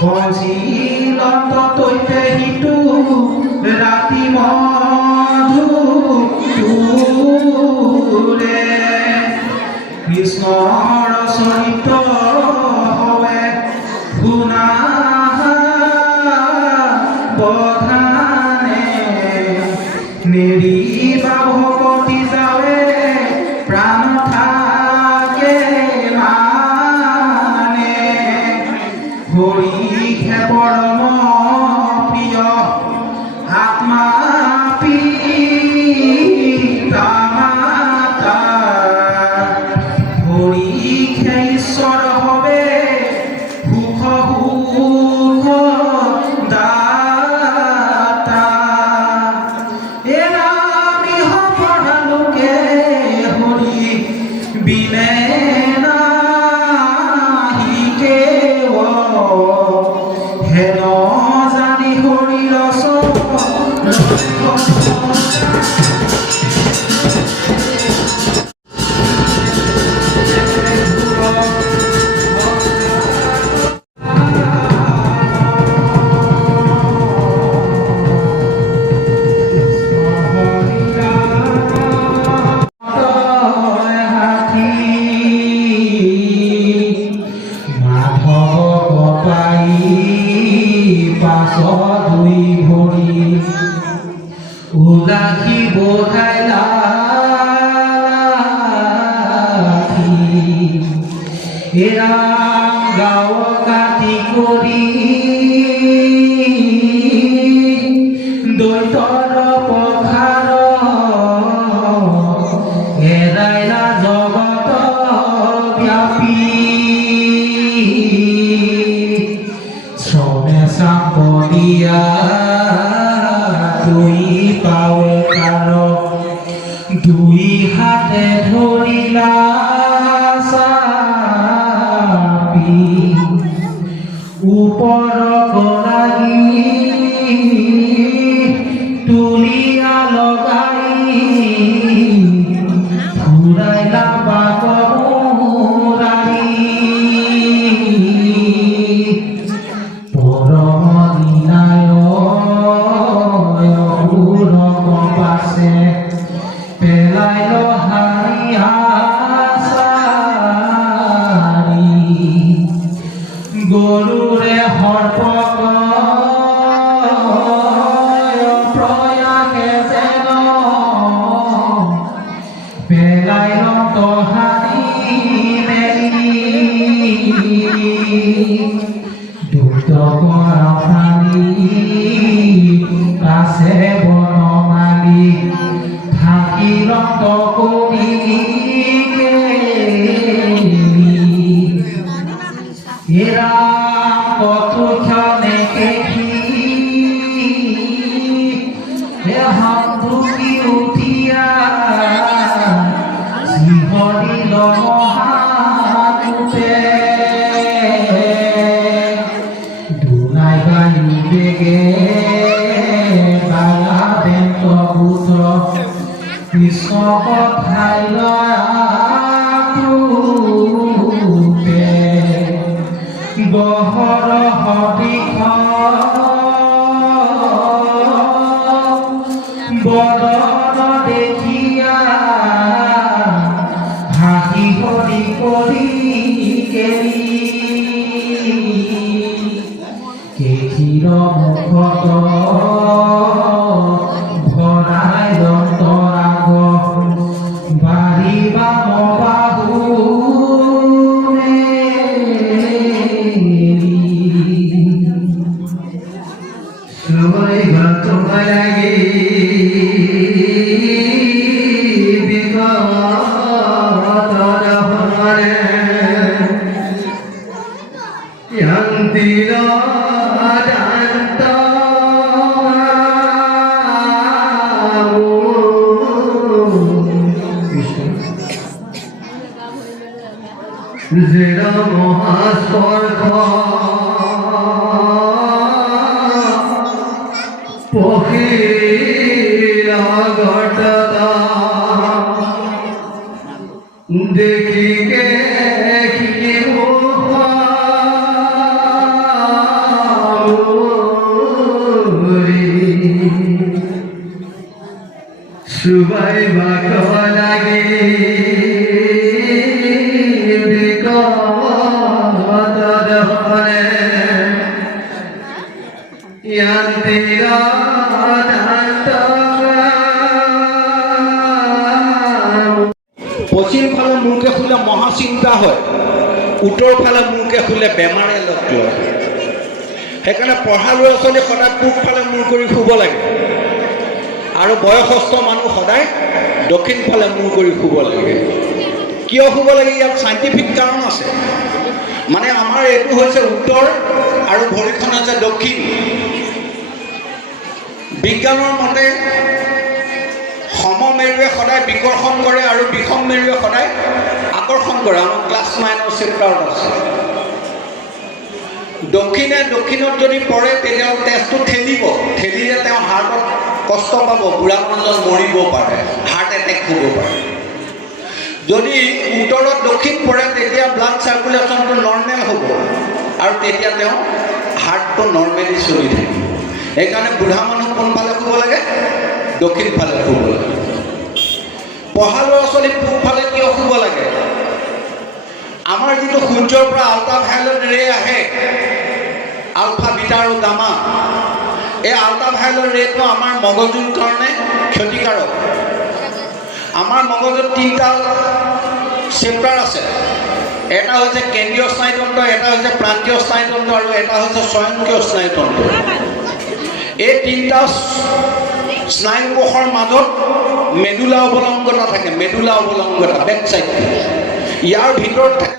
ফজিলত তৈতে হিটু রাতি মধু তুলে কৃষ্ণ রসিত হরি খেপড় পাশ দুই ভরি। উদাকি বোধায় এরা গাও কাটি করি Yeah. বনমালী থাকি রক্ত কবিকে এরা কত ক্ষণে দেখি এহাম উঠিয়া পুত কথাই লয়াতে বহর হরিখ বড় দেখি যেন মহাস্পৰ্শ পখিৰাগততা দেখিকে কি সুবাই বাক লাগি। মহাচিন্তা হয়। উত্তৰ ফালে মূৰকে শুলে বেমাৰে লগ লয় সেইকাৰণে পঢ়া ল'ৰা ছোৱালী সদায় পূব ফালে মূৰ কৰি শুব লাগে। আৰু বয়সস্থ মানুহ সদায় দক্ষিণ ফালে মূৰ কৰি শুব লাগে। কিয় শুব লাগে? ইয়াত চাইণ্টিফিক কাৰণ আছে। মানে আমাৰ এইটো হৈছে উত্তৰ আৰু ভৰিখন হৈছে দক্ষিণ। বিজ্ঞানৰ মতে, সমমেৰুৱে সদায় বিকৰ্ষণ কৰে আৰু বিষম মেৰুৱে সদায় কৰে আমাৰ ক্লাছ নাইনৰ চেপ্টাৰত আছে। দক্ষিণে, দক্ষিণত যদি পৰে তেতিয়াহ'লে তেজটো ঠেলিব। ঠেলিলে তেওঁ কষ্ট পাব, বুঢ়া মানুহজন মৰিব পাৰে হাৰ্ট এটেক হ'ব পাৰে। যদি উত্তৰত দক্ষিণ পৰে, তেতিয়া ব্লাড চাৰ্কুলেশ্যনটো নৰ্মেল হ'ব আৰু তেতিয়া তেওঁ হাৰ্টটো নৰ্মেলি চলি থাকিব। সেইকাৰণে বুঢ়া মানুহ কোনফালে শুব লাগে? দক্ষিণ ফালে শুব লাগে। পঢ়া ল'ৰা ছোৱালী পূবফালে কিয় শুব লাগে? আমাৰ যিটো সূৰ্যৰ পৰা আল্ট্ৰা ভায়লেট ৰে আহে, আলফা, বিটা আৰু গামা, এই আল্ট্ৰা ভায়লেট ৰেটো আমাৰ মগজুৰ কাৰণে ক্ষতিকাৰক। আমাৰ মগজুত তিনিটা চেপ্টাৰ আছে। এটা হৈছে কেন্দ্ৰীয় স্নায়ুতন্ত্ৰ, এটা হৈছে প্ৰান্তীয় স্নায়ুতন্ত্ৰ আৰু এটা হৈছে স্বয়ংক্ৰিয় স্নায়ুতন্ত্ৰ। এই তিনিটা স্নায়ুকোষৰ মাজত মেডুলা অৱলংগতা থাকে মেডুলা অৱলংগতা বেক চাইড ইয়াৰ ভিতৰত থাকে